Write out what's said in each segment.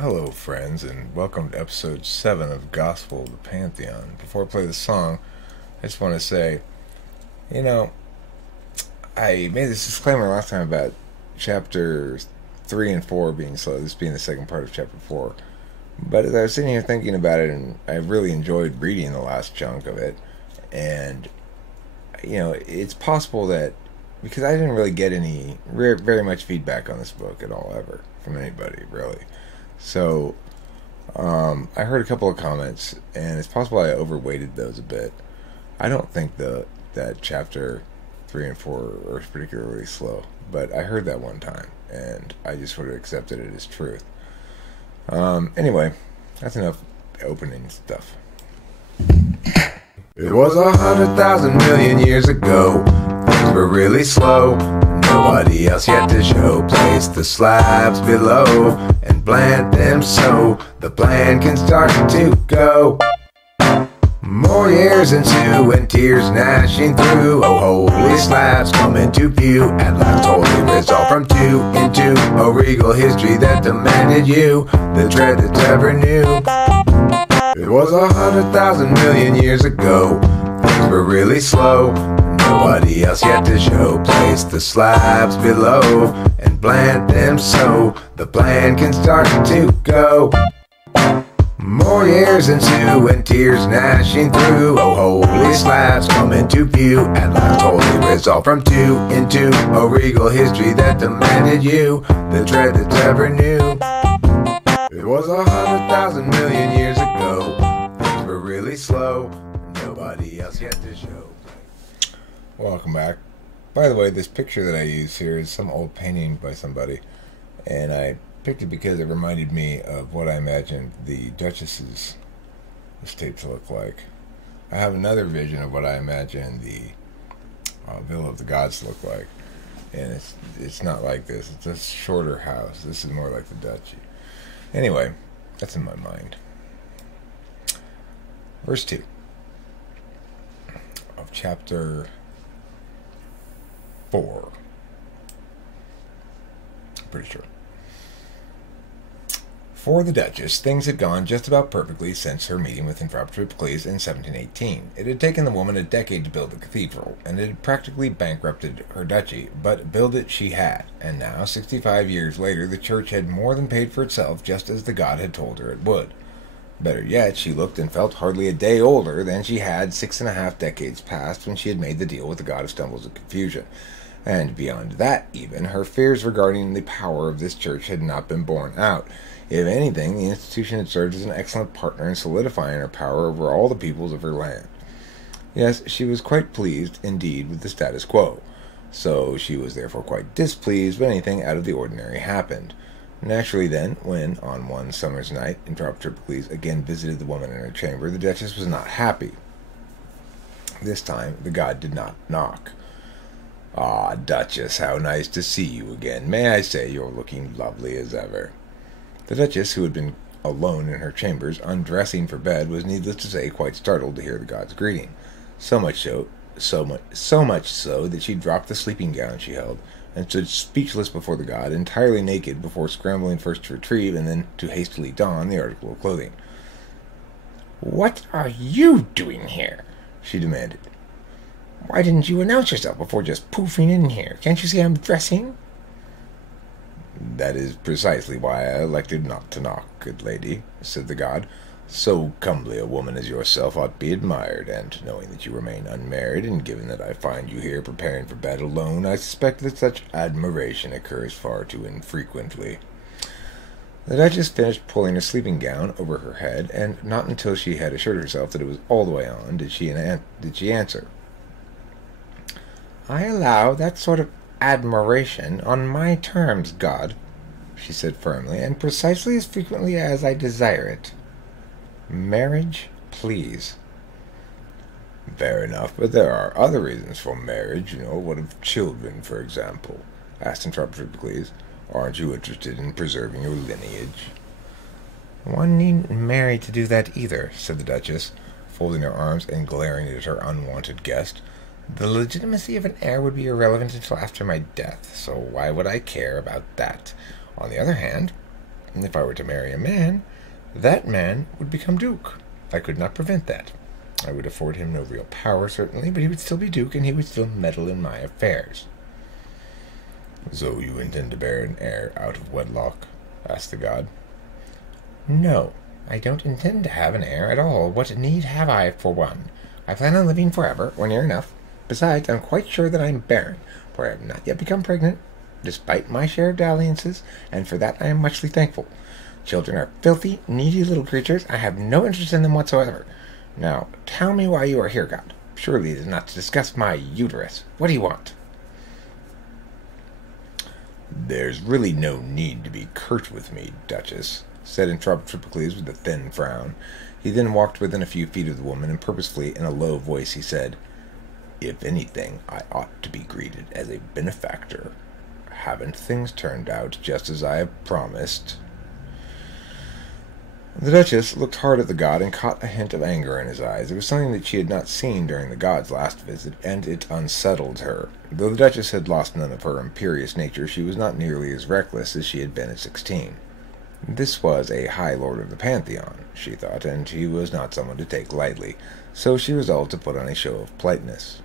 Hello, friends, and welcome to episode 7 of Gospel of the Pantheon. Before I play the song, I just want to say, I made this disclaimer last time about chapters 3 and 4 being slow, this being the second part of chapter 4. But as I was sitting here thinking about it, and I really enjoyed reading the last chunk of it, and, it's possible that, because I didn't really get any, very much feedback on this book at all, ever, from anybody, really. So, I heard a couple of comments, and it's possible I overweighted those a bit. I don't think that chapter 3 and 4 are particularly slow, but I heard that one time, and I just sort of accepted it as truth. Anyway, that's enough opening stuff. It was 100,000 million years ago. Things were really slow. Nobody else yet to show. Place the slabs below and plant them so the plan can start to go. More years ensue and tears gnashing through. Oh, holy slabs come into view. At last holy resolve from two into a regal history that demanded you the dread that ever knew. It was 100,000 million years ago. Things were really slow. Nobody else yet to show. Place the slabs below and plant them so the plan can start to go. More years ensue and tears gnashing through. Oh, holy slabs come into view. At last holy resolve from two into a regal history that demanded you the dread that ever knew. It was 100,000 million years ago. Things were really slow. Nobody else yet to show. Welcome back. By the way, this picture that I use here is some old painting by somebody, and I picked it because it reminded me of what I imagined the Duchess's estate to look like. I have another vision of what I imagine the Villa of the Gods to look like, and it's not like this. It's a shorter house. This is more like the duchy. Anyway, that's in my mind. Verse 2 of chapter 4. Pretty sure. For the Duchess, things had gone just about perfectly since her meeting with Emperatrix in 1718. It had taken the woman a decade to build the cathedral, and it had practically bankrupted her duchy, but build it she had, and now, 65 years later, the church had more than paid for itself, just as the god had told her it would. Better yet, she looked and felt hardly a day older than she had 6.5 decades past when she had made the deal with the god of stumbles and confusion. And beyond that, even, her fears regarding the power of this church had not been borne out. If anything, the institution had served as an excellent partner in solidifying her power over all the peoples of her land. Yes, she was quite pleased, indeed, with the status quo. So she was therefore quite displeased when anything out of the ordinary happened. Naturally then, when, on one summer's night, Emperatrix again visited the woman in her chamber, the Duchess was not happy. This time, the god did not knock. "Ah, Duchess, how nice to see you again. May I say you're looking lovely as ever." The Duchess, who had been alone in her chambers, undressing for bed, was needless to say quite startled to hear the god's greeting. So much so that she dropped the sleeping gown she held, and stood speechless before the god, entirely naked, before scrambling first to retrieve and then to hastily don the article of clothing. "What are you doing here?" she demanded. "Why didn't you announce yourself before just poofing in here? Can't you see I'm dressing?" "That is precisely why I elected not to knock, good lady," said the god. "So comely a woman as yourself ought to be admired, and knowing that you remain unmarried, and given that I find you here preparing for bed alone, I suspect that such admiration occurs far too infrequently." The Duchess finished pulling her sleeping gown over her head, and not until she had assured herself that it was all the way on did she answer. "I allow that sort of admiration on my terms, God," she said firmly, "and precisely as frequently as I desire it. Marriage, please." "Fair enough, but there are other reasons for marriage, what of children, for example?" asked Emperatrix. "Aren't you interested in preserving your lineage?" "One needn't marry to do that either," said the Duchess, folding her arms and glaring at her unwanted guest. "The legitimacy of an heir would be irrelevant until after my death, so why would I care about that? On the other hand, And if I were to marry a man, that man would become Duke. I could not prevent that. I would afford him no real power, certainly, but he would still be Duke, and he would still meddle in my affairs. So you intend to bear an heir out of wedlock? Asked the god. No, I don't intend to have an heir at all. What need have I for one? I plan on living forever, or near enough. Besides, I'm quite sure that I'm barren, for I have not yet become pregnant, despite my share of dalliances, and for that I am muchly thankful. Children are filthy, needy little creatures. I have no interest in them whatsoever. Now, tell me why you are here, God. Surely it is not to discuss my uterus. What do you want? There's really no need to be curt with me, Duchess, said Entropiocles with a thin frown. He then walked within a few feet of the woman, and purposefully, in a low voice, he said, If anything, I ought to be greeted as a benefactor. Haven't things turned out just as I have promised? The Duchess looked hard at the god and caught a hint of anger in his eyes. It was something that she had not seen during the god's last visit, and it unsettled her. Though the Duchess had lost none of her imperious nature, she was not nearly as reckless as she had been at 16. This was a High Lord of the Pantheon, she thought, and he was not someone to take lightly, so she resolved to put on a show of politeness.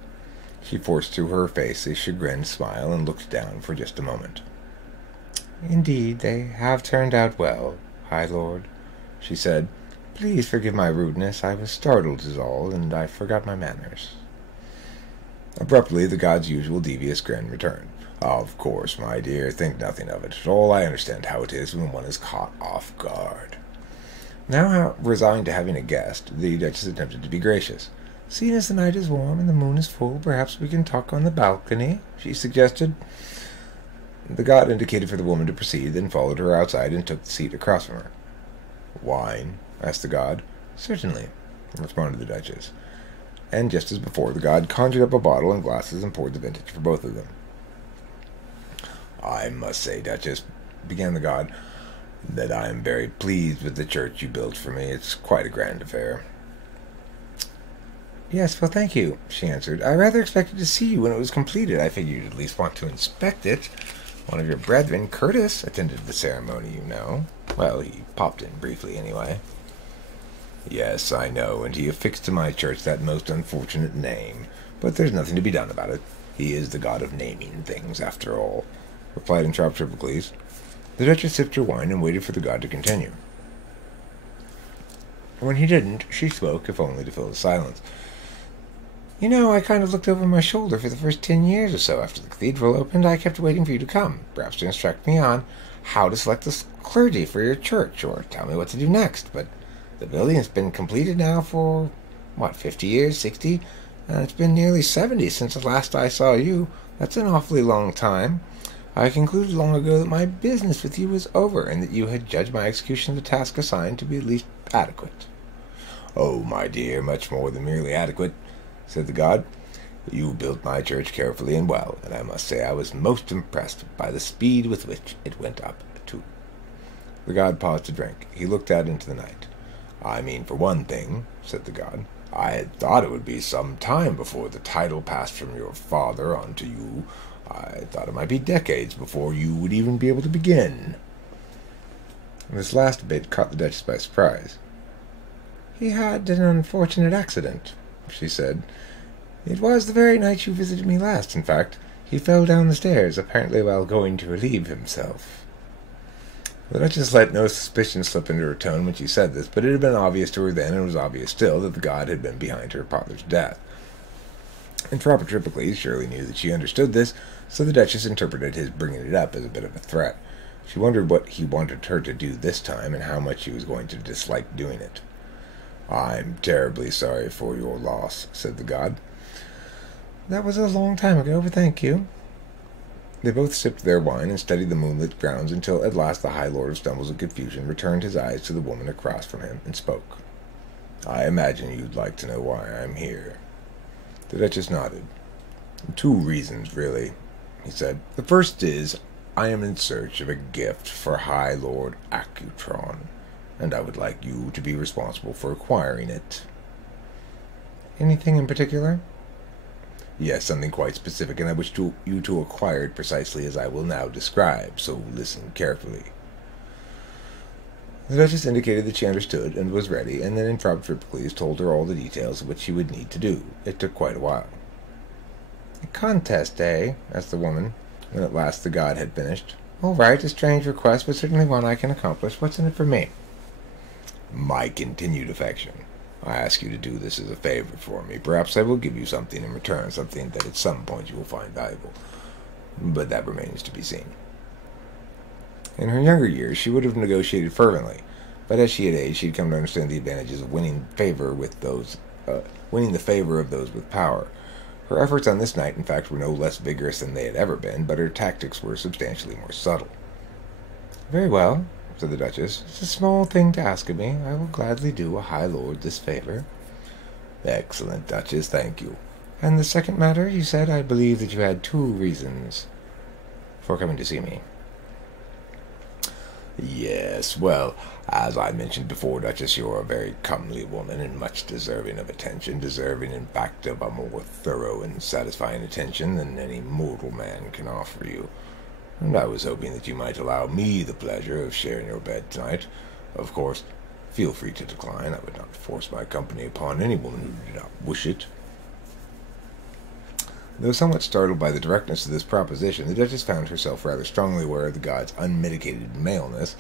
She forced to her face a chagrined smile and looked down for just a moment. Indeed, they have turned out well, High Lord, she said. Please forgive my rudeness. I was startled is all, and I forgot my manners. Abruptly, the god's usual devious grin returned. Of course, my dear, think nothing of it at all. I understand how it is when one is caught off guard. Now resigned to having a guest, the Duchess attempted to be gracious. Seeing as the night is warm and the moon is full, perhaps we can talk on the balcony, she suggested. The god indicated for the woman to proceed, then followed her outside and took the seat across from her. Wine? Asked the god. Certainly, responded the Duchess. And just as before, the god conjured up a bottle and glasses and poured the vintage for both of them. I must say, Duchess, began the god, that I am very pleased with the church you built for me. It's quite a grand affair. Yes, well, thank you, she answered. I rather expected to see you when it was completed. I figured you'd at least want to inspect it. One of your brethren, Curtis, attended the ceremony, you know. Well, he popped in briefly, anyway. Yes, I know, and he affixed to my church that most unfortunate name. But there's nothing to be done about it. He is the god of naming things, after all, replied Entropiocles. The Duchess sipped her wine and waited for the god to continue. When he didn't, she spoke, if only to fill the silence. You know, I kind of looked over my shoulder for the first 10 years or so after the cathedral opened. I kept waiting for you to come, perhaps to instruct me on how to select the clergy for your church, or tell me what to do next. But the building has been completed now for, 50 years, 60? It's been nearly 70 since the last I saw you. That's an awfully long time. I concluded long ago that my business with you was over, and that you had judged my execution of the task assigned to be at least adequate. Oh, my dear, much more than merely adequate, said the god. You built my church carefully and well, and I must say I was most impressed by the speed with which it went up, too. The god paused to drink. He looked out into the night. I mean, for one thing, said the god, I had thought it would be some time before the title passed from your father on to you. I thought it might be decades before you would even be able to begin. This last bit caught the Duchess by surprise. He had an unfortunate accident, she said. It was the very night you visited me last, in fact. He fell down the stairs, apparently while going to relieve himself. The Duchess let no suspicion slip into her tone when she said this, but it had been obvious to her then, and was obvious still, that the god had been behind her father's death. Entropiocles surely knew that she understood this, so the Duchess interpreted his bringing it up as a bit of a threat. She wondered what he wanted her to do this time, and how much she was going to dislike doing it. I'm terribly sorry for your loss, said the god. That was a long time ago, but thank you. They both sipped their wine and studied the moonlit grounds until at last the High Lord of Stumbles and Confusion returned his eyes to the woman across from him and spoke. I imagine you'd like to know why I'm here. The Duchess nodded. 2 reasons, really, he said. The first is, I am in search of a gift for High Lord Accutron, and I would like you to be responsible for acquiring it. Anything in particular? Yes, something quite specific, and I wish you to acquire it precisely as I will now describe, so listen carefully. The Duchess indicated that she understood and was ready, and then Entraptripicles told her all the details of what she would need to do. It took quite a while. "A contest, eh?" asked the woman, when at last the god had finished. "All right, a strange request, but certainly one I can accomplish. What's in it for me?" "My continued affection. I ask you to do this as a favor for me. Perhaps I will give you something in return, something that at some point you will find valuable. But that remains to be seen." In her younger years, she would have negotiated fervently, but as she had aged, she had come to understand the advantages of winning the favor of those with power. Her efforts on this night, in fact, were no less vigorous than they had ever been, but her tactics were substantially more subtle. "Very well," said the Duchess. "It's a small thing to ask of me. I will gladly do a high lord this favor." "Excellent, Duchess, thank you." "And the second matter, you said, I believe, that you had 2 reasons for coming to see me." "Yes, well, as I mentioned before, Duchess, you're a very comely woman and much deserving of attention, deserving, in fact, of a more thorough and satisfying attention than any mortal man can offer you. And I was hoping that you might allow me the pleasure of sharing your bed tonight. Of course, feel free to decline. I would not force my company upon any woman who did not wish it." Though somewhat startled by the directness of this proposition, the Duchess found herself rather strongly aware of the god's unmitigated maleness,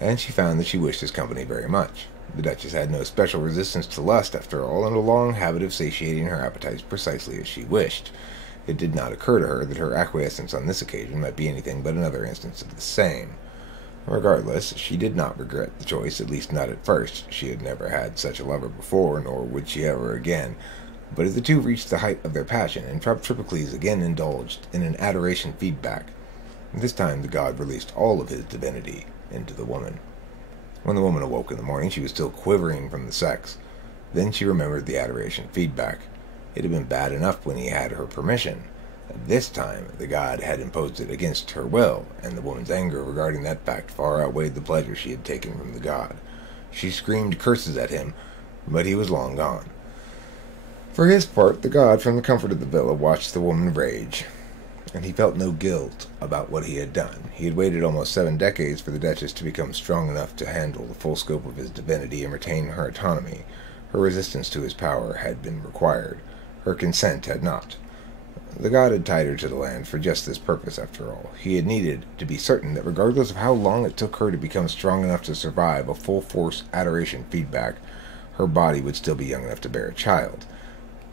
and she found that she wished his company very much. The Duchess had no special resistance to lust, after all, and a long habit of satiating her appetites precisely as she wished. It did not occur to her that her acquiescence on this occasion might be anything but another instance of the same. Regardless, she did not regret the choice, at least not at first. She had never had such a lover before, nor would she ever again. But as the two reached the height of their passion, Entraptripicles again indulged in an adoration feedback. This time the god released all of his divinity into the woman. When the woman awoke in the morning, she was still quivering from the sex. Then she remembered the adoration feedback. It had been bad enough when he had her permission. This time the god had imposed it against her will, and the woman's anger regarding that fact far outweighed the pleasure she had taken from the god. She screamed curses at him, but he was long gone. For his part, the god, from the comfort of the villa, watched the woman rage, and he felt no guilt about what he had done. He had waited almost 7 decades for the Duchess to become strong enough to handle the full scope of his divinity and retain her autonomy. Her resistance to his power had been required. Her consent had not. The god had tied her to the land for just this purpose, after all. He had needed to be certain that regardless of how long it took her to become strong enough to survive a full-force adoration feedback, her body would still be young enough to bear a child.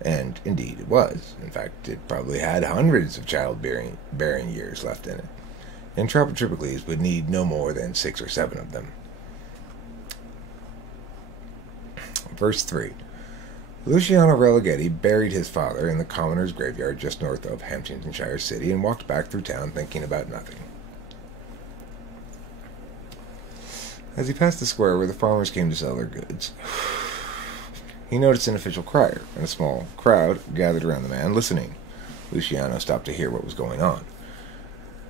And indeed it was. In fact, it probably had hundreds of childbearing years left in it. Entraptripicles would need no more than 6 or 7 of them. Verse 3. Luciano Relighetti buried his father in the commoner's graveyard just north of Hamptonshire City and walked back through town thinking about nothing. As he passed the square where the farmers came to sell their goods, he noticed an official crier, and a small crowd gathered around the man, listening. Luciano stopped to hear what was going on.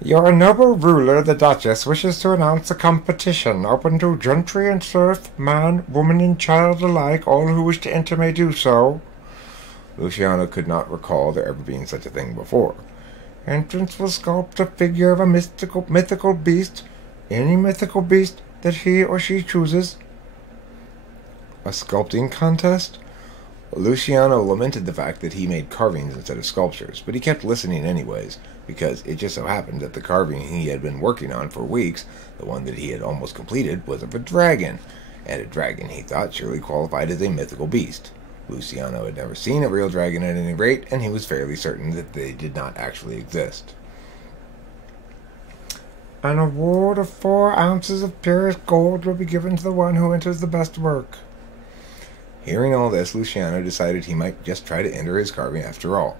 "Your noble ruler, the Duchess, wishes to announce a competition open to gentry and serf, man, woman, and child alike. All who wish to enter may do so." Luciano could not recall there ever being such a thing before. "Entrants will sculpt a figure of a mythical beast, any mythical beast that he or she chooses." A sculpting contest? Luciano lamented the fact that he made carvings instead of sculptures, but he kept listening anyways, because it just so happened that the carving he had been working on for weeks, the one that he had almost completed, was of a dragon, and a dragon, he thought, surely qualified as a mythical beast. Luciano had never seen a real dragon at any rate, and he was fairly certain that they did not actually exist. "An award of 4 ounces of purest gold will be given to the one who enters the best work." Hearing all this, Luciano decided he might just try to enter his carving after all.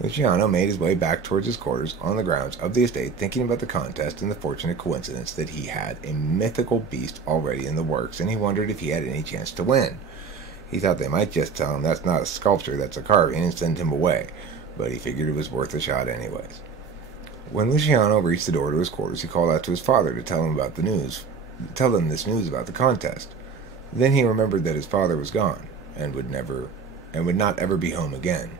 Luciano made his way back towards his quarters on the grounds of the estate, thinking about the contest and the fortunate coincidence that he had a mythical beast already in the works, and he wondered if he had any chance to win. He thought they might just tell him that's not a sculpture, that's a carving, and send him away, but he figured it was worth a shot anyways. When Luciano reached the door to his quarters, he called out to his father to tell them this news about the contest. Then he remembered that his father was gone, and would not ever be home again.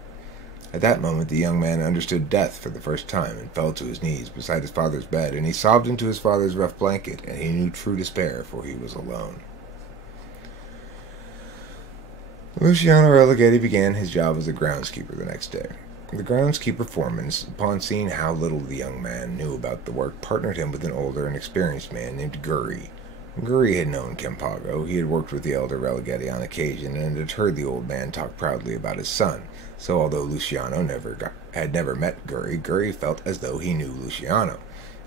At that moment the young man understood death for the first time and fell to his knees beside his father's bed, and he sobbed into his father's rough blanket, and he knew true despair, for he was alone. Luciano Relighetti began his job as a groundskeeper the next day. The groundskeeper foreman, upon seeing how little the young man knew about the work, partnered him with an older and experienced man named Guri. Guri had known Kempago. He had worked with the elder Relighetti on occasion and had heard the old man talk proudly about his son. So although Luciano had never met Guri, Guri felt as though he knew Luciano,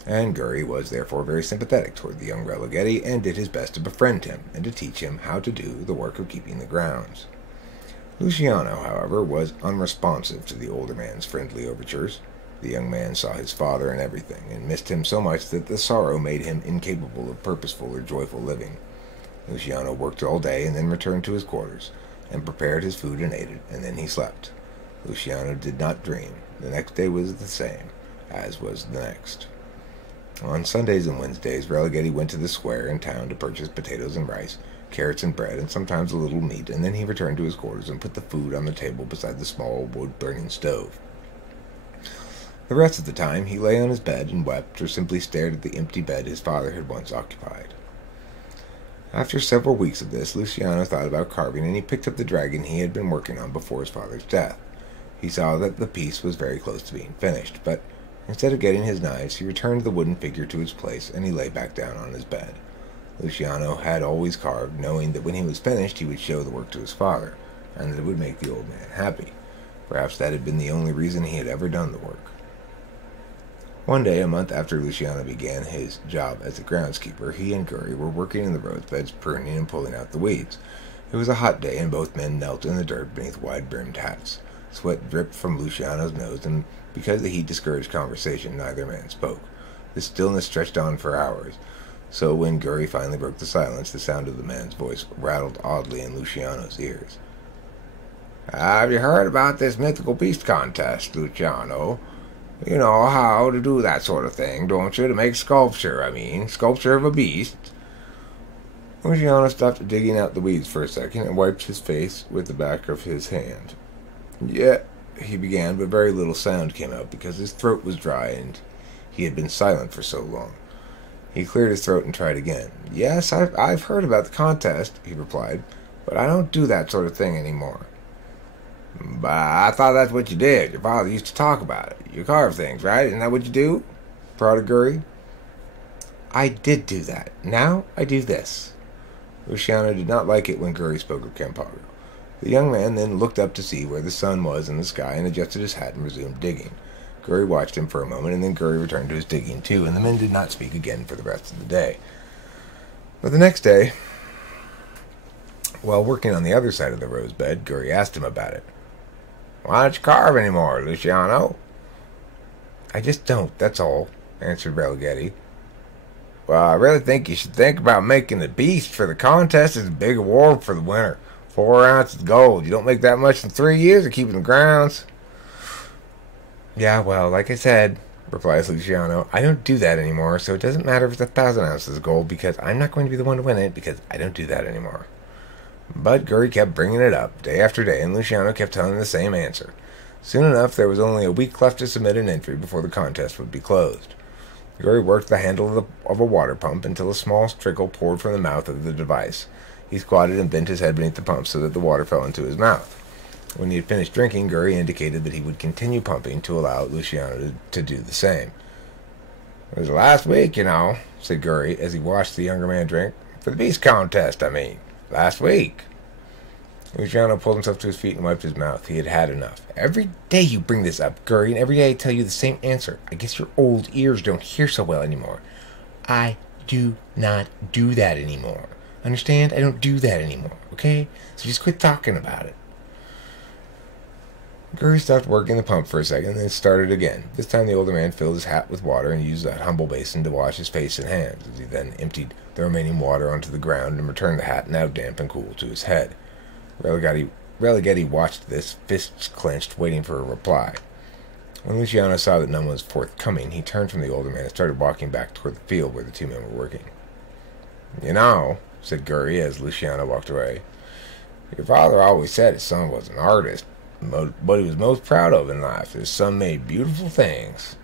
and Guri was therefore very sympathetic toward the young Relighetti and did his best to befriend him and to teach him how to do the work of keeping the grounds. Luciano, however, was unresponsive to the older man's friendly overtures. The young man saw his father in everything, and missed him so much that the sorrow made him incapable of purposeful or joyful living. Luciano worked all day and then returned to his quarters, and prepared his food and ate it, and then he slept. Luciano did not dream. The next day was the same, as was the next. On Sundays and Wednesdays, Relighetti went to the square in town to purchase potatoes and rice, carrots and bread, and sometimes a little meat, and then he returned to his quarters and put the food on the table beside the small wood-burning stove. The rest of the time he lay on his bed and wept, or simply stared at the empty bed his father had once occupied. After several weeks of this, Luciano thought about carving, and he picked up the dragon he had been working on before his father's death. He saw that the piece was very close to being finished, but instead of getting his knives, he returned the wooden figure to its place, and he lay back down on his bed. Luciano had always carved, knowing that when he was finished he would show the work to his father, and that it would make the old man happy. Perhaps that had been the only reason he had ever done the work. One day, a month after Luciano began his job as a groundskeeper, he and Guri were working in the rose beds, pruning and pulling out the weeds. It was a hot day, and both men knelt in the dirt beneath wide-brimmed hats. Sweat dripped from Luciano's nose, and because the heat discouraged conversation, neither man spoke. The stillness stretched on for hours, so when Guri finally broke the silence, the sound of the man's voice rattled oddly in Luciano's ears. "Have you heard about this mythical beast contest, Luciano? You know how to do that sort of thing, don't you? To make sculpture of a beast." Luciano stopped digging out the weeds for a second and wiped his face with the back of his hand. "Yeah," he began, but very little sound came out because his throat was dry and he had been silent for so long. He cleared his throat and tried again. "Yes, I've heard about the contest," he replied, "but I don't do that sort of thing anymore." "But I thought that's what you did. Your father used to talk about it. You carve things, right? Isn't that what you do?" prodded Guri. "I did do that. Now I do this." Luciano did not like it when Guri spoke of Kempago. The young man then looked up to see where the sun was in the sky and adjusted his hat and resumed digging. Guri watched him for a moment, and then Guri returned to his digging too, and the men did not speak again for the rest of the day. But the next day, while working on the other side of the rose bed, Guri asked him about it. "Why don't you carve anymore, Luciano?" "I just don't, that's all," answered Relighetti. "Well, I really think you should think about making the beast for the contest. It's a big award for the winner. 4 ounces of gold. You don't make that much in 3 years of keeping the grounds." "Yeah, well, like I said," replies Luciano, "I don't do that anymore, so it doesn't matter if it's 1,000 ounces of gold, because I'm not going to be the one to win it, because I don't do that anymore." But Guri kept bringing it up, day after day, and Luciano kept telling the same answer. Soon enough, there was only a week left to submit an entry before the contest would be closed. Guri worked the handle of a water pump until a small trickle poured from the mouth of the device. He squatted and bent his head beneath the pump so that the water fell into his mouth. When he had finished drinking, Guri indicated that he would continue pumping to allow Luciano to do the same. "It was last week, you know," said Guri, as he watched the younger man drink. "For the beast contest, I mean. Last week." Luciano pulled himself to his feet and wiped his mouth. He had had enough. "Every day you bring this up, Guri, and every day I tell you the same answer. I guess your old ears don't hear so well anymore." "I do not do that anymore. Understand? I don't do that anymore, okay? So just quit talking about it." Guri stopped working the pump for a second, then started again. This time the older man filled his hat with water and used that humble basin to wash his face and hands, as he then emptied the remaining water onto the ground and returned the hat, now damp and cool, to his head. Relighetti watched this, fists clenched, waiting for a reply. When Luciano saw that none was forthcoming, he turned from the older man and started walking back toward the field where the two men were working. "You know," said Guri as Luciano walked away, "your father always said his son was an artist. What he was most proud of in life. His son made beautiful things.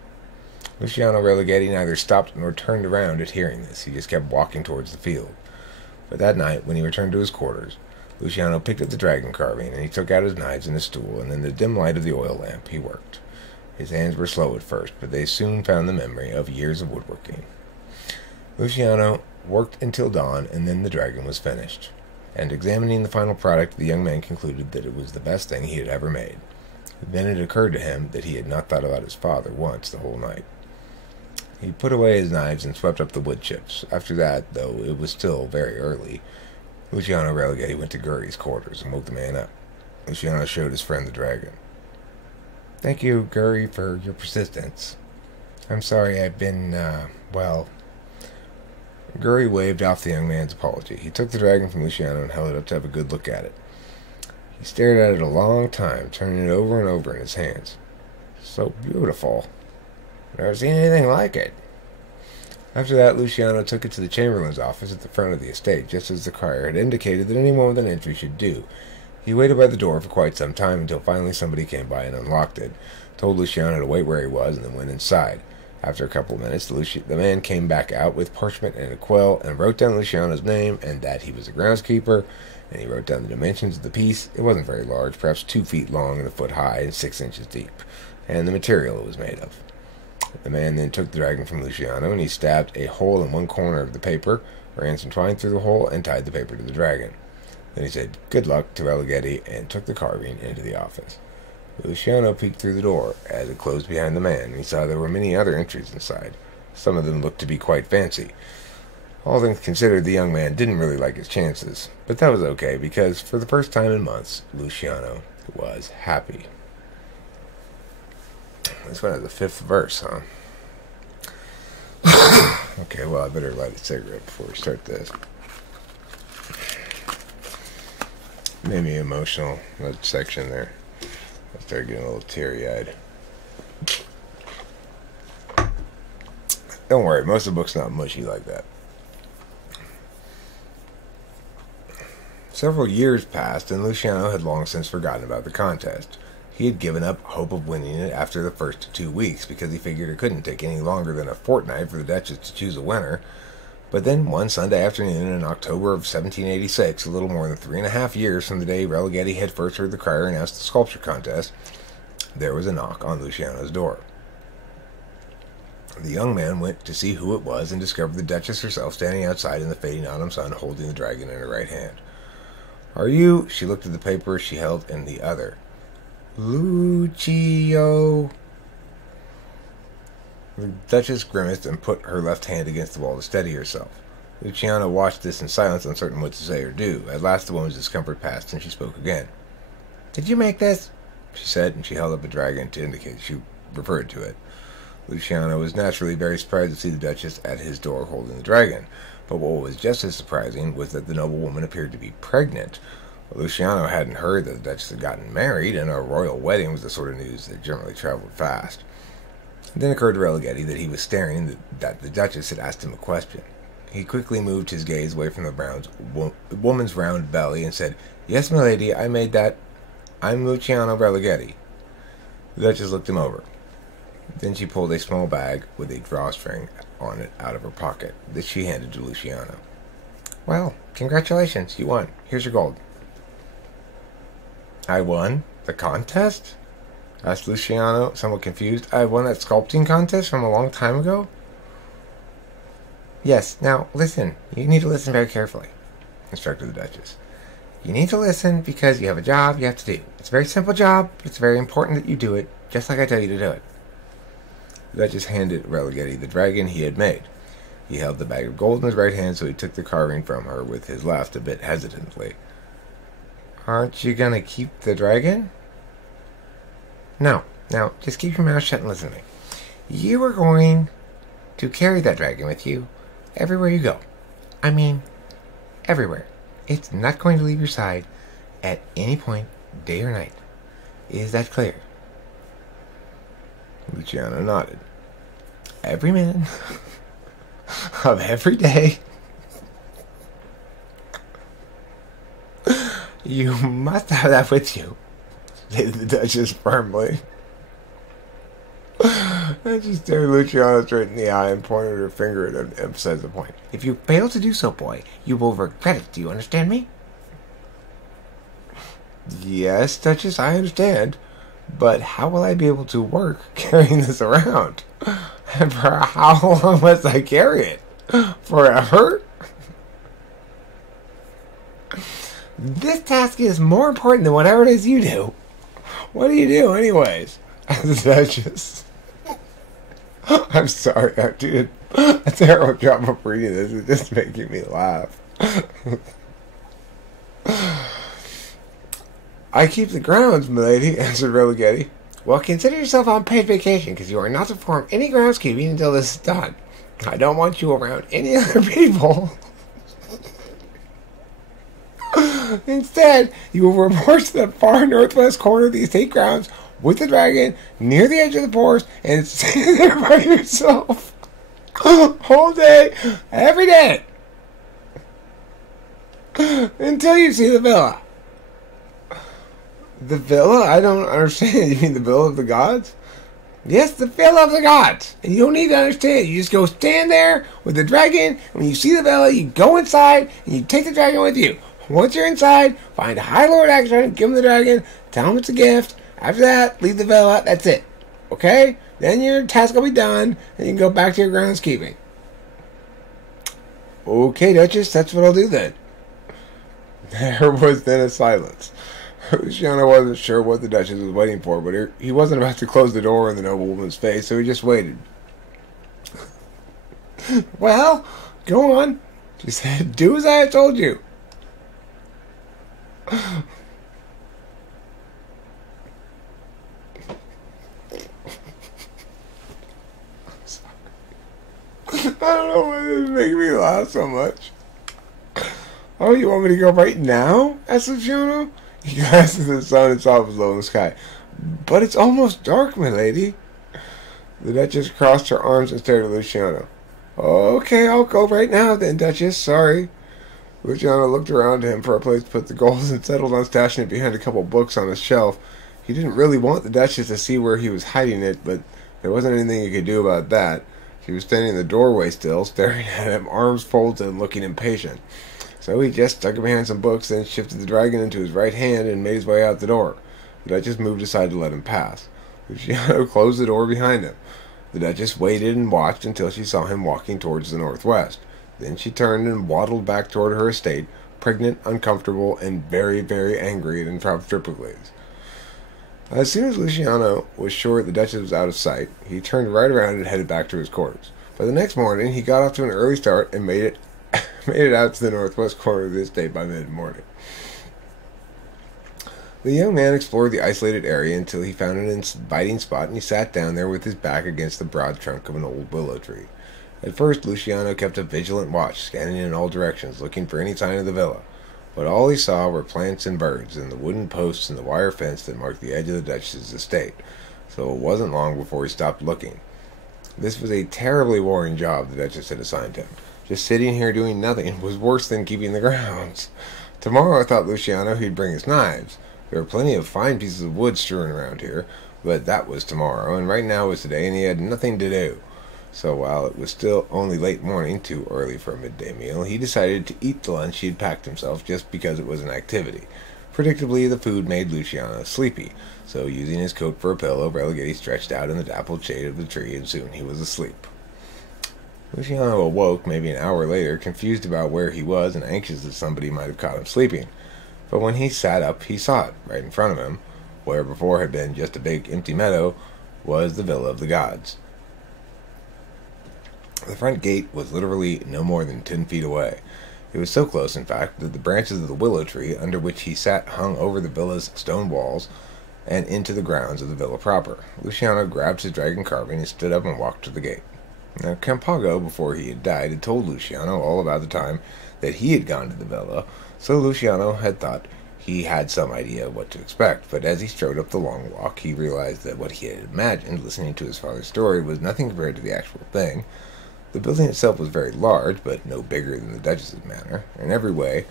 Luciano Relighetti neither stopped nor turned around at hearing this. He just kept walking towards the field. But that night, when he returned to his quarters, Luciano picked up the dragon carving, and he took out his knives and a stool, and in the dim light of the oil lamp he worked. His hands were slow at first, but they soon found the memory of years of woodworking. Luciano worked until dawn, and then the dragon was finished. And examining the final product, the young man concluded that it was the best thing he had ever made. Then it occurred to him that he had not thought about his father once the whole night. He put away his knives and swept up the wood chips. After that, though it was still very early, Luciano Relighetti went to Guri's quarters and woke the man up. Luciano showed his friend the dragon. "Thank you, Guri, for your persistence. I'm sorry I've been, well..." Guri waved off the young man's apology. He took the dragon from Luciano and held it up to have a good look at it. He stared at it a long time, turning it over and over in his hands. "So beautiful. Never seen anything like it." After that, Luciano took it to the chamberlain's office at the front of the estate, just as the crier had indicated that anyone with an entry should do. He waited by the door for quite some time until finally somebody came by and unlocked it, told Luciano to wait where he was, and then went inside. After a couple of minutes, the man came back out with parchment and a quill and wrote down Luciano's name and that he was a groundskeeper, and he wrote down the dimensions of the piece. It wasn't very large, perhaps 2 feet long and a foot high and 6 inches deep, and the material it was made of. The man then took the dragon from Luciano, and he stabbed a hole in one corner of the paper, ran some twine through the hole, and tied the paper to the dragon. Then he said, "Good luck," to Relighetti, and took the carving into the office. Luciano peeked through the door as it closed behind the man, and he saw there were many other entries inside. Some of them looked to be quite fancy. All things considered, the young man didn't really like his chances, but that was okay, because for the first time in months, Luciano was happy. This one has the 5th verse, huh? Okay, well, I better light a cigarette before we start this. Made me emotional, that section there. I started getting a little teary-eyed. Don't worry, most of the book's not mushy like that. Several years passed, and Luciano had long since forgotten about the contest. He had given up hope of winning it after the first 2 weeks, because he figured it couldn't take any longer than a fortnight for the Duchess to choose a winner. But then, one Sunday afternoon in October of 1786, a little more than 3.5 years from the day Relighetti had first heard the crier announce the sculpture contest, there was a knock on Luciano's door. The young man went to see who it was and discovered the Duchess herself standing outside in the fading autumn sun, holding the dragon in her right hand. "Are you—" She looked at the paper she held in the other. "Lucio." The Duchess grimaced and put her left hand against the wall to steady herself. Luciano watched this in silence, uncertain what to say or do. At last the woman's discomfort passed, and she spoke again. "Did you make this?" she said, and she held up a dragon to indicate she referred to it. Luciano was naturally very surprised to see the Duchess at his door holding the dragon, but what was just as surprising was that the noblewoman appeared to be pregnant. Luciano hadn't heard that the Duchess had gotten married, and a royal wedding was the sort of news that generally traveled fast. It then occurred to Relighetti that he was staring, that the Duchess had asked him a question. He quickly moved his gaze away from the woman's round belly and said, "Yes, my lady, I made that. I'm Luciano Relighetti." The Duchess looked him over. Then she pulled a small bag with a drawstring on it out of her pocket. This she handed to Luciano. "Well, congratulations, you won. Here's your gold." "I won? The contest?" asked Luciano, somewhat confused. "I won that sculpting contest from a long time ago?" "Yes, now listen. You need to listen very carefully," instructed the Duchess. "You need to listen because you have a job you have to do. It's a very simple job, but it's very important that you do it, just like I tell you to do it." The Duchess handed Relighetti the dragon he had made. He held the bag of gold in his right hand, so he took the carving from her with his left a bit hesitantly. "Aren't you going to keep the dragon?" "No. Now, just keep your mouth shut and listen to me. You are going to carry that dragon with you everywhere you go. I mean, everywhere. It's not going to leave your side at any point, day or night. Is that clear?" Luciano nodded. "Every minute of every day, you must have that with you. stated the Duchess firmly. And she stared Luciano straight in the eye and pointed her finger at him to emphasize the point. If you fail to do so, boy, you will regret it. Do you understand me? Yes, Duchess, I understand. But how will I be able to work carrying this around? And for how long must I carry it? Forever? This task is more important than whatever it is you do. What do you do, anyways? As the Duchess. I'm sorry, I did a terrible job of reading this. It's just making me laugh. I keep the grounds, milady, answered Relighetti. Well, consider yourself on paid vacation, because you are not to perform any groundskeeping until this is done. I don't want you around any other people. Instead, you will report to the far northwest corner of the estate grounds with the dragon near the edge of the forest and stay there by yourself all day, every day, until you see the villa. The villa? I don't understand. You mean the villa of the gods? Yes, the villa of the gods. And you don't need to understand. You just go stand there with the dragon, and when you see the villa, you go inside, and you take the dragon with you. Once you're inside, find High Lord Accutron, give him the dragon, tell him it's a gift. After that, leave the villa. That's it. Okay? Then your task will be done, and you can go back to your groundskeeping. Okay, Duchess, that's what I'll do then. There was then a silence. Luciano wasn't sure what the Duchess was waiting for, but he wasn't about to close the door in the noblewoman's face, so he just waited. Well, go on, she said. Do as I told you. I don't know why this is making me laugh so much. Oh, you want me to go right now? Asked Luciano. He glanced at the sun and saw it was low in the sky. But it's almost dark, my lady. The Duchess crossed her arms and stared at Luciano. Okay, I'll go right now then, Duchess. Sorry. Luciano looked around him for a place to put the gold and settled on stashing it behind a couple books on a shelf. He didn't really want the Duchess to see where he was hiding it, but there wasn't anything he could do about that. She was standing in the doorway still, staring at him, arms folded and looking impatient. So he just stuck it behind some books, then shifted the dragon into his right hand and made his way out the door. The Duchess moved aside to let him pass. Luciano closed the door behind him. The Duchess waited and watched until she saw him walking towards the northwest. Then she turned and waddled back toward her estate, pregnant, uncomfortable, and very, very angry at Triplicles. As soon as Luciano was sure the Duchess was out of sight, he turned right around and headed back to his quarters. But the next morning, he got off to an early start and made it out to the northwest corner of the estate by mid-morning. The young man explored the isolated area until he found an inviting spot, and he sat down there with his back against the broad trunk of an old willow tree. At first, Luciano kept a vigilant watch, scanning in all directions, looking for any sign of the villa. But all he saw were plants and birds, and the wooden posts and the wire fence that marked the edge of the Duchess's estate. So it wasn't long before he stopped looking. This was a terribly boring job the Duchess had assigned him. Just sitting here doing nothing was worse than keeping the grounds. Tomorrow, thought Luciano, he'd bring his knives. There were plenty of fine pieces of wood strewn around here, but that was tomorrow, and right now was today, and he had nothing to do. So while it was still only late morning, too early for a midday meal, he decided to eat the lunch he had packed himself just because it was an activity. Predictably, the food made Luciano sleepy, so using his coat for a pillow, Relighetti stretched out in the dappled shade of the tree, and soon he was asleep. Luciano awoke maybe an hour later, confused about where he was and anxious that somebody might have caught him sleeping. But when he sat up, he saw it, right in front of him, where before had been just a big empty meadow, was the Villa of the Gods. The front gate was literally no more than 10 feet away. It was so close, in fact, that the branches of the willow tree under which he sat hung over the villa's stone walls and into the grounds of the villa proper. Luciano grabbed his dragon carving and stood up and walked to the gate. Now, Campago, before he had died, had told Luciano all about the time that he had gone to the villa, so Luciano had thought he had some idea what to expect, but as he strode up the long walk, he realized that what he had imagined, listening to his father's story, was nothing compared to the actual thing. The building itself was very large, but no bigger than the Duchess's manor. In every way,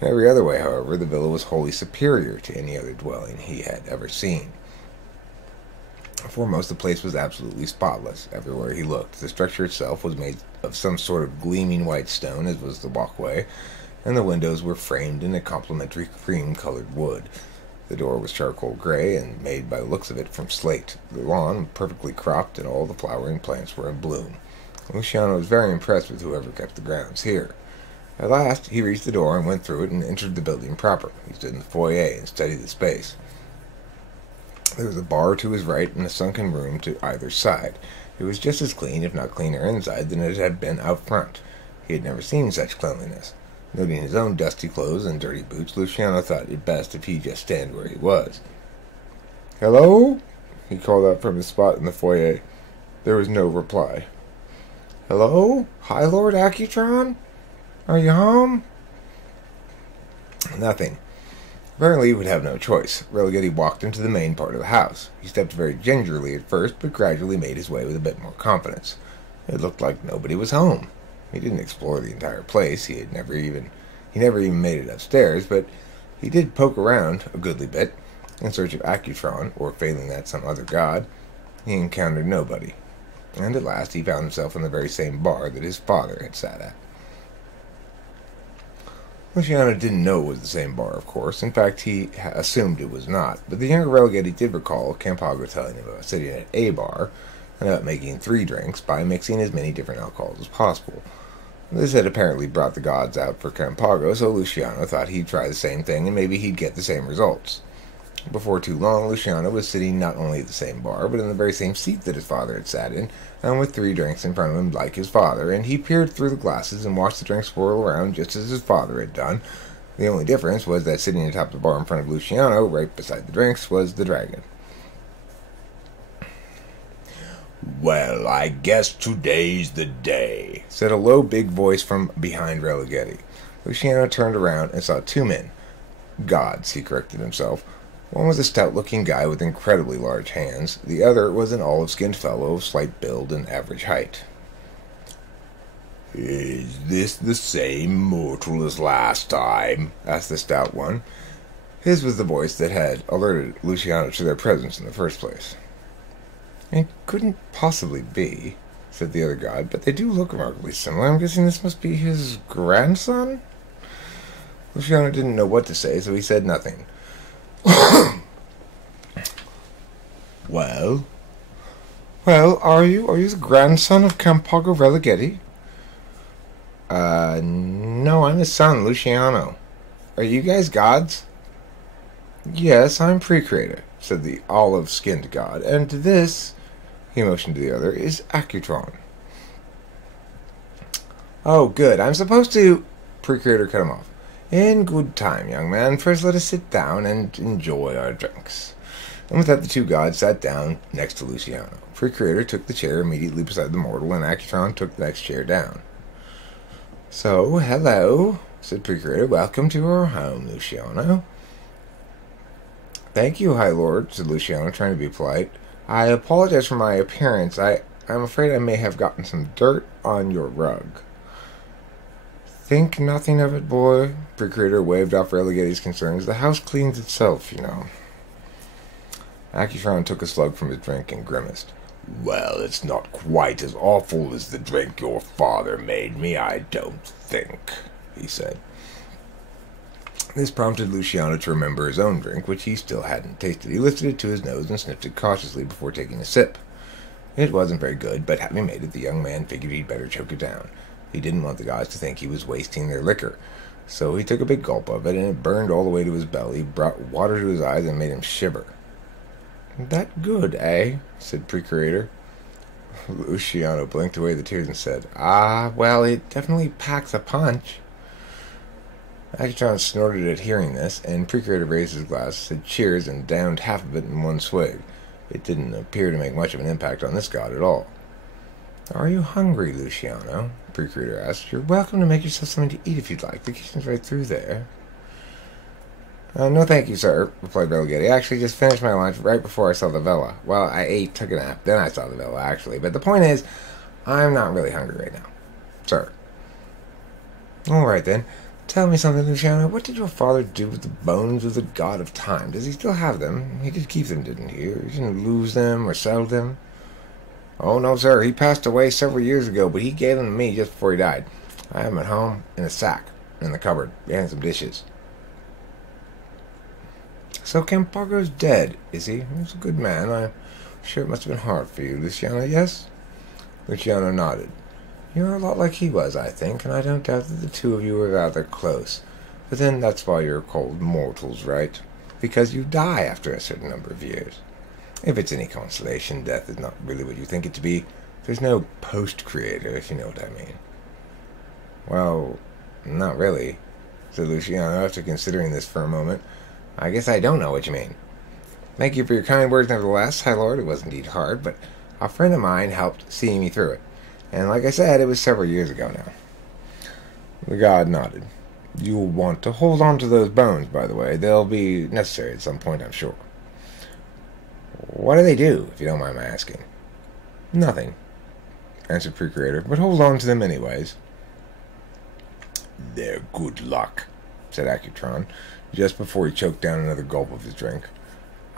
In every other way, however, the villa was wholly superior to any other dwelling he had ever seen. Foremost, the place was absolutely spotless everywhere he looked. The structure itself was made of some sort of gleaming white stone, as was the walkway, and the windows were framed in a complementary cream-colored wood. The door was charcoal gray and made, by the looks of it, from slate. The lawn perfectly cropped, and all the flowering plants were in bloom. Luciano was very impressed with whoever kept the grounds here. At last, he reached the door and went through it and entered the building proper. He stood in the foyer and studied the space. There was a bar to his right and a sunken room to either side. It was just as clean, if not cleaner, inside than it had been out front. He had never seen such cleanliness. Noting his own dusty clothes and dirty boots, Luciano thought it best if he just stand where he was. "Hello?" he called out from his spot in the foyer. There was no reply. "Hello? High Lord Accutron? Are you home?" Nothing. Apparently he would have no choice. Religati walked into the main part of the house. He stepped very gingerly at first, but gradually made his way with a bit more confidence. It looked like nobody was home. He didn't explore the entire place. He never even made it upstairs, but he did poke around a goodly bit in search of Accutron, or failing that, some other god. He encountered nobody, and at last he found himself in the very same bar that his father had sat at. Luciano didn't know it was the same bar, of course. In fact, he assumed it was not, but the younger Religati did recall Campago telling him about sitting at a bar and about making 3 drinks by mixing as many different alcohols as possible. This had apparently brought the gods out for Campago, so Luciano thought he'd try the same thing and maybe he'd get the same results. Before too long, Luciano was sitting not only at the same bar, but in the very same seat that his father had sat in, and with 3 drinks in front of him like his father, and he peered through the glasses and watched the drinks swirl around just as his father had done. The only difference was that sitting atop the bar in front of Luciano, right beside the drinks, was the dragon. "Well, I guess today's the day," said a low, big voice from behind Religati. Luciano turned around and saw 2 men. Gods, he corrected himself. One was a stout-looking guy with incredibly large hands. The other was an olive-skinned fellow of slight build and average height. "Is this the same mortal as last time?" asked the stout one. His was the voice that had alerted Luciano to their presence in the first place. "It couldn't possibly be," said the other god, "but they do look remarkably similar. I'm guessing this must be his grandson?" Luciano didn't know what to say, so he said nothing. Well, are you the grandson of Campago Religati?" No, I'm his son, Luciano. Are you guys gods?" "Yes, I'm Pre-Creator," said the olive-skinned god, "and this," he motioned to the other, "is Accutron." "Oh, good. I'm supposed to—" Pre-Creator cut him off. "In good time, young man. First let us sit down and enjoy our drinks." And with that, the 2 gods sat down next to Luciano. Pre-Creator took the chair immediately beside the mortal, and Accutron took the next chair down. "So, hello," said Pre-Creator. "Welcome to our home, Luciano." "Thank you, High Lord," said Luciano, trying to be polite. "I apologize for my appearance. I'm afraid I may have gotten some dirt on your rug." "Think nothing of it, boy." Pre-Creator waved off Religati's concerns. "The house cleans itself, you know." Accutron took a slug from his drink and grimaced. "Well, it's not quite as awful as the drink your father made me, I don't think," he said. This prompted Luciano to remember his own drink, which he still hadn't tasted. He lifted it to his nose and sniffed it cautiously before taking a sip. It wasn't very good, but having made it, the young man figured he'd better choke it down. He didn't want the gods to think he was wasting their liquor. So he took a big gulp of it, and it burned all the way to his belly, brought water to his eyes, and made him shiver. "That good, eh?" said Pre-Creator. Luciano blinked away the tears and said, Well, it definitely packs a punch." Accutron snorted at hearing this, and Pre-Creator raised his glass, said cheers, and downed half of it in one swig. It didn't appear to make much of an impact on this god at all. "Are you hungry, Luciano?" Pre-Creator asked. "You're welcome to make yourself something to eat if you'd like. The kitchen's right through there." No thank you, sir," replied Religati. "I actually just finished my lunch right before I saw the villa. Well, I ate, took a nap, then I saw the villa, actually. But the point is, I'm not really hungry right now, sir." "All right, then. Tell me something, Luciano. What did your father do with the bones of the god of time? Does he still have them? He did keep them, didn't he? Or he didn't lose them or sell them? Oh, no, sir. He passed away several years ago, but he gave them to me just before he died. I have them at home in a sack in the cupboard behind some dishes. So Campago's dead, is he? He's a good man. I'm sure it must have been hard for you, Luciano, yes? Luciano nodded. You're a lot like he was, I think, and I don't doubt that the two of you were rather close. But then that's why you're called mortals, right? Because you die after a certain number of years. If it's any consolation, death is not really what you think it to be. There's no post-creator, if you know what I mean. Well, not really, said Luciano after considering this for a moment. I guess I don't know what you mean. Thank you for your kind words, nevertheless, High Lord. It was indeed hard, but a friend of mine helped see me through it. And like I said, it was several years ago now. The god nodded. You'll want to hold on to those bones, by the way. They'll be necessary at some point, I'm sure. What do they do, if you don't mind my asking? Nothing, answered Pre-Creator, but hold on to them anyways. They're good luck, said Accutron, just before he choked down another gulp of his drink.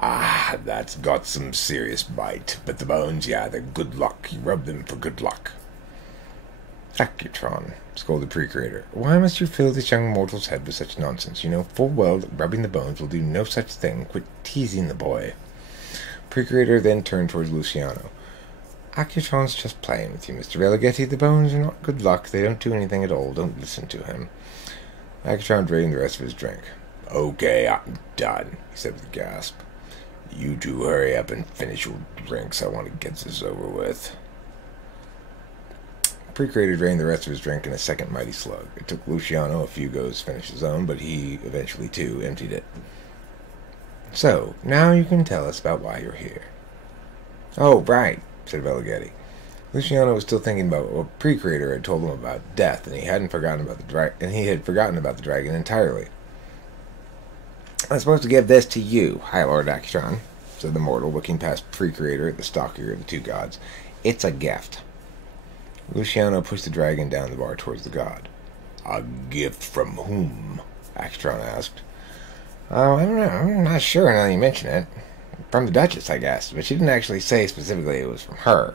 Ah, that's got some serious bite. But the bones, yeah, they're good luck. You rub them for good luck. Accutron, scolded Pre-Creator, why must you fill this young mortal's head with such nonsense? You know full well that rubbing the bones will do no such thing. Quit teasing the boy. Pre-Creator then turned towards Luciano. Accutron's just playing with you, Mr. Releghetti. The bones are not good luck. They don't do anything at all. Don't listen to him. Accutron drained the rest of his drink. Okay, I'm done, he said with a gasp. You two hurry up and finish your drinks. I want to get this over with. Pre-Creator drained the rest of his drink in a second mighty slug. It took Luciano a few goes to finish his own, but he eventually, too, emptied it. So, now you can tell us about why you're here. Oh, right, said Releghetti. Luciano was still thinking about what Pre-Creator had told him about death, and he had forgotten about the dragon entirely. I'm supposed to give this to you, High Lord Accutron, said the mortal, looking past Pre-Creator at the stockier of the two gods. It's a gift. Luciano pushed the dragon down the bar towards the god. A gift from whom? Accutron asked. Oh, I don't know. I'm not sure now you mention it. From the Duchess, I guess, but she didn't actually say specifically it was from her.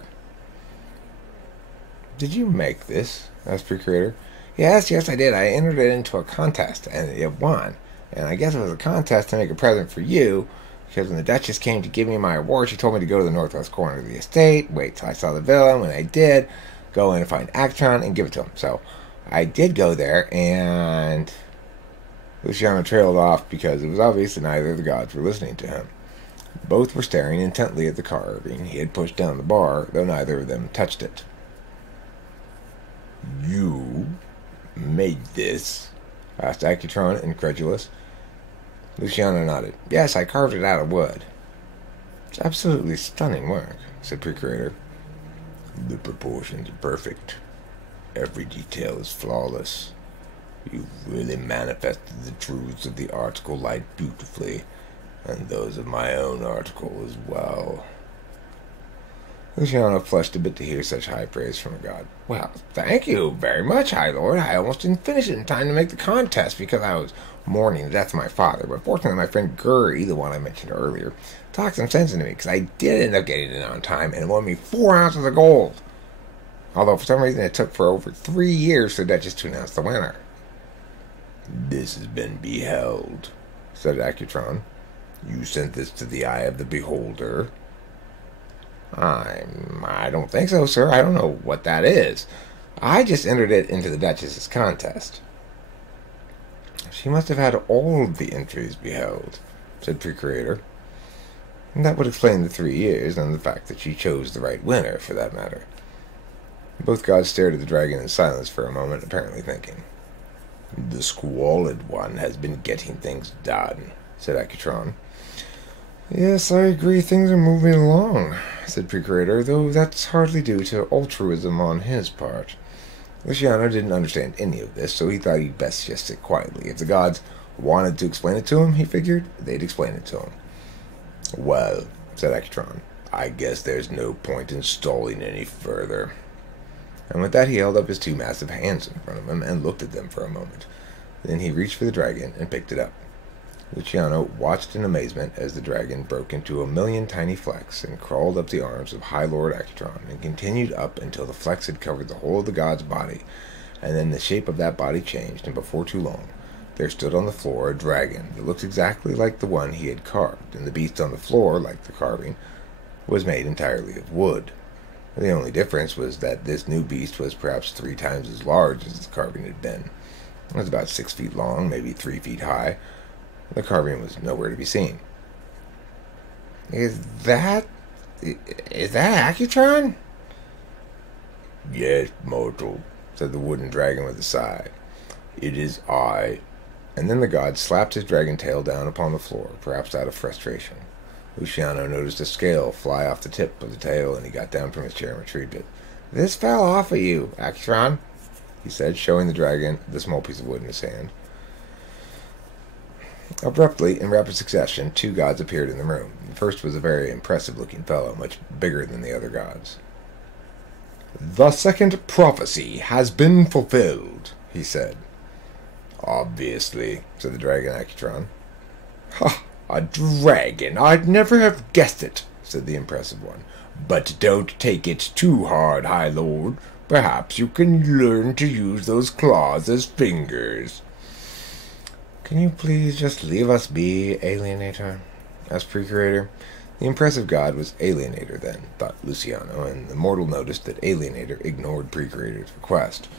Did you make this? Asked Pre-Creator. Yes, I did. I entered it into a contest, and it won. And I guess it was a contest to make a present for you, because when the Duchess came to give me my award, she told me to go to the northwest corner of the estate, wait till I saw the villa, and when I did, go in and find Accutron and give it to him. So I did go there, and Luciano trailed off because it was obvious that neither of the gods were listening to him. Both were staring intently at the carving he had pushed down the bar, though neither of them touched it. You made this? Asked Accutron, incredulous. Luciano nodded. Yes, I carved it out of wood. It's absolutely stunning work, said Pre-Creator. The proportions are perfect. Every detail is flawless. You've really manifested the truths of the article light beautifully, and those of my own article as well. Luciano flushed a bit to hear such high praise from a god. Well, thank you very much, High Lord. I almost didn't finish it in time to make the contest because I was mourning the death of my father. But fortunately, my friend Guri, the one I mentioned earlier, talked some sense into me because I did end up getting it on time and it won me 4 ounces of gold. Although for some reason it took for over 3 years for the Duchess to announce the winner. This has been beheld, said Accutron. You sent this to the eye of the beholder. I don't think so, sir. I don't know what that is. I just entered it into the Duchess's contest. She must have had all of the entries beheld, said Pre-Creator. And that would explain the 3 years and the fact that she chose the right winner, for that matter. Both gods stared at the dragon in silence for a moment, apparently thinking. The squalid one has been getting things done, said Accutron. Yes, I agree things are moving along, said Pre-Creator, though that's hardly due to altruism on his part. Luciano didn't understand any of this, so he thought he'd best just sit quietly. If the gods wanted to explain it to him, he figured, they'd explain it to him. Well, said Accutron, I guess there's no point in stalling any further. And with that he held up his 2 massive hands in front of him and looked at them for a moment. Then he reached for the dragon and picked it up. Luciano watched in amazement as the dragon broke into a million tiny flecks and crawled up the arms of High Lord Accutron and continued up until the flecks had covered the whole of the god's body, and then the shape of that body changed, and before too long there stood on the floor a dragon that looked exactly like the one he had carved, and the beast on the floor, like the carving, was made entirely of wood. The only difference was that this new beast was perhaps 3 times as large as the carving had been. It was about 6 feet long, maybe 3 feet high. The carving was nowhere to be seen. Is that Accutron? Yes, mortal, said the wooden dragon with a sigh. It is I. And then the god slapped his dragon tail down upon the floor, perhaps out of frustration. Luciano noticed a scale fly off the tip of the tail, and he got down from his chair and retrieved it. This fell off of you, Accutron, he said, showing the dragon the small piece of wood in his hand. Abruptly, in rapid succession, 2 gods appeared in the room. The first was a very impressive-looking fellow, much bigger than the other gods. The second prophecy has been fulfilled, he said. Obviously, said the dragon Accutron. Ha! A dragon! I'd never have guessed it, said the impressive one. But don't take it too hard, High Lord. Perhaps you can learn to use those claws as fingers. Can you please just leave us be, Alienator? Asked Procurator. The impressive god was Alienator then, thought Luciano, and the mortal noticed that Alienator ignored Procurator's request.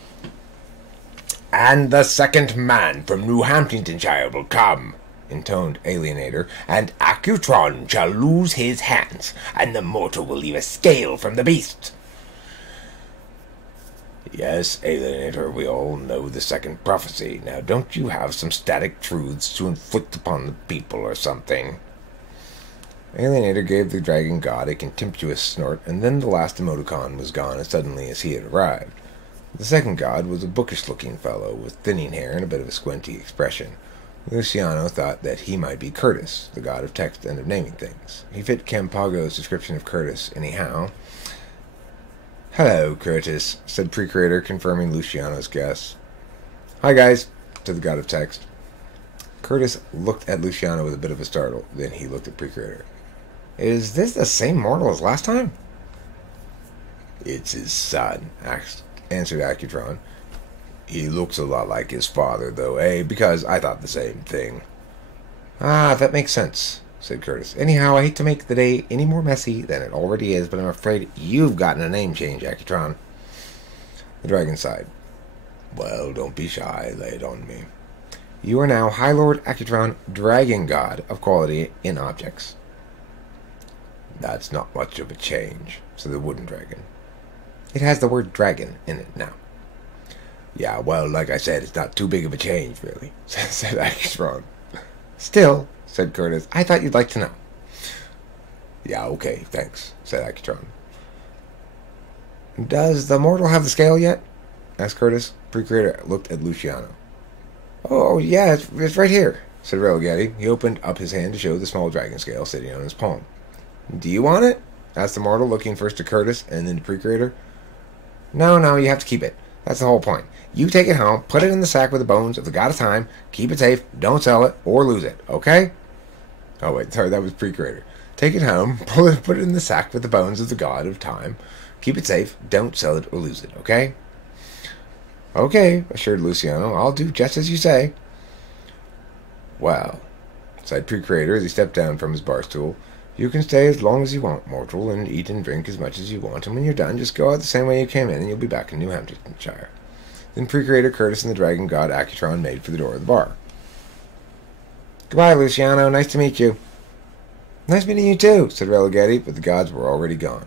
And the second man from New Hamptonshire will come, intoned Alienator, and Accutron shall lose his hands, and the mortal will leave a scale from the beast. Yes, Alienator, we all know the second prophecy. Now don't you have some static truths to inflict upon the people or something? Alienator gave the dragon god a contemptuous snort, and then the last emoticon was gone as suddenly as he had arrived. The second god was a bookish-looking fellow with thinning hair and a bit of a squinty expression. Luciano thought that he might be Curtis, the god of text and of naming things. He fit Campago's description of Curtis anyhow. Hello, Curtis, said Procurator, confirming Luciano's guess. Hi, guys, said the god of text. Curtis looked at Luciano with a bit of a startle. Then he looked at Procurator. Is this the same mortal as last time? It's his son, answered Accutron. He looks a lot like his father, though, eh? Because I thought the same thing. Ah, that makes sense, said Curtis. Anyhow, I hate to make the day any more messy than it already is, but I'm afraid you've gotten a name change, Accutron. The dragon sighed. Well, don't be shy. Lay it on me. You are now High Lord Accutron, Dragon God of Quality in Objects. That's not much of a change, said the wooden dragon. It has the word dragon in it now. Yeah, well, like I said, it's not too big of a change, really, said Accutron. Still, said Curtis, I thought you'd like to know. Yeah, okay, thanks, said Accutron. Does the mortal have the scale yet? Asked Curtis. Procurator looked at Luciano. Oh, yeah, it's right here, said Relegati. He opened up his hand to show the small dragon scale sitting on his palm. Do you want it? Asked the mortal, looking first to Curtis and then to Procurator. No, you have to keep it. That's the whole point. You take it home, put it in the sack with the bones of the god of time, keep it safe, don't sell it or lose it, okay? Oh, wait, sorry, that was Procurator. Take it home, put it in the sack with the bones of the god of time, keep it safe, don't sell it or lose it, okay? Okay, assured Luciano. I'll do just as you say. Well, sighed Procurator as he stepped down from his bar stool, you can stay as long as you want, mortal, and eat and drink as much as you want, and when you're done, just go out the same way you came in, and you'll be back in New Hamptonshire. Then Procurator Curtis and the dragon god Accutron made for the door of the bar. Goodbye, Luciano. Nice to meet you. Nice meeting you, too, said Relegati, but the gods were already gone.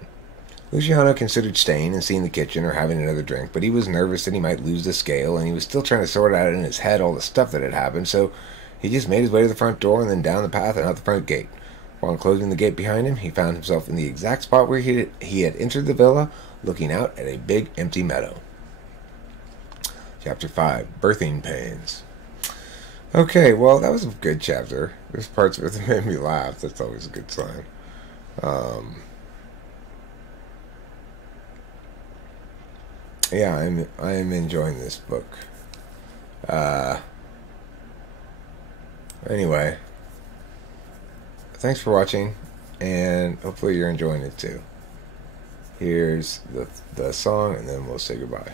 Luciano considered staying and seeing the kitchen or having another drink, but he was nervous that he might lose the scale, and he was still trying to sort out in his head all the stuff that had happened, so he just made his way to the front door and then down the path and out the front gate. While closing the gate behind him, he found himself in the exact spot where he had entered the villa, looking out at a big empty meadow. Chapter 5, Birthing Pains. Okay, well, that was a good chapter. There's parts of it that made me laugh. That's always a good sign. Yeah, I am enjoying this book. Anyway, thanks for watching, and hopefully you're enjoying it too. Here's the song, and then we'll say goodbye.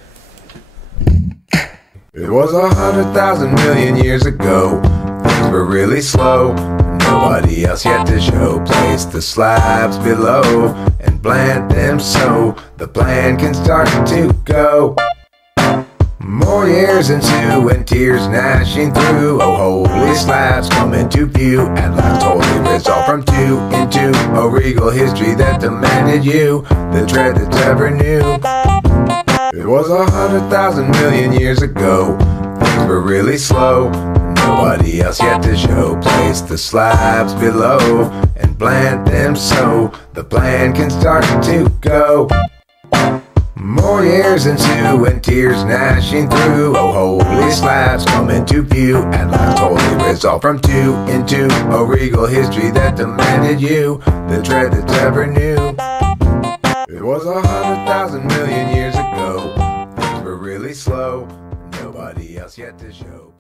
It was 100,000 million years ago. Things were really slow. Nobody else yet to show. Place the slabs below and plant them so the plan can start to go. More years ensue and tears gnashing through. Oh, holy slabs come into view. At last wholly resolved from two into a regal history that demanded you the dread that's ever new. It was 100,000 million years ago. Things were really slow. Nobody else yet to show. Place the slabs below and plant them so the plan can start to go. More years ensue and tears gnashing through. Oh, holy slabs come into view. At last wholly resolved from two into a regal history that demanded you the dread that's ever new. It was 100,000 million years ago. Things were really slow. Nobody else yet to show.